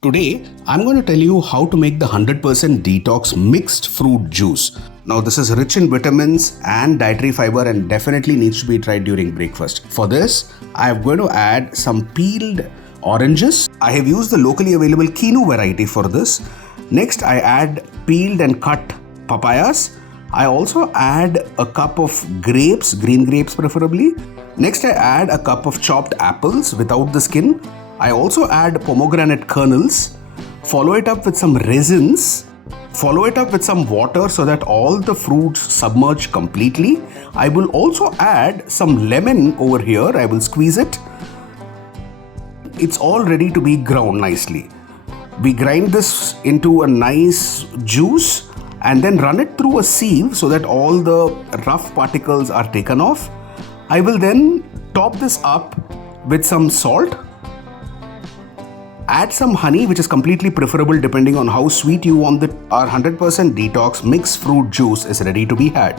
Today, I'm going to tell you how to make the 100% detox mixed fruit juice. Now, this is rich in vitamins and dietary fiber and definitely needs to be tried during breakfast. For this, I am going to add some peeled oranges. I have used the locally available Kinu variety for this. Next, I add peeled and cut papayas. I also add a cup of grapes, green grapes preferably. Next, I add a cup of chopped apples without the skin. I also add pomegranate kernels, follow it up with some resins, follow it up with some water so that all the fruits submerge completely. I will also add some lemon over here. I will squeeze it. It's all ready to be ground nicely. We grind this into a nice juice and then run it through a sieve so that all the rough particles are taken off. I will then top this up with some salt. Add some honey, which is completely preferable depending on how sweet you want it. Our 100% detox mixed fruit juice is ready to be had.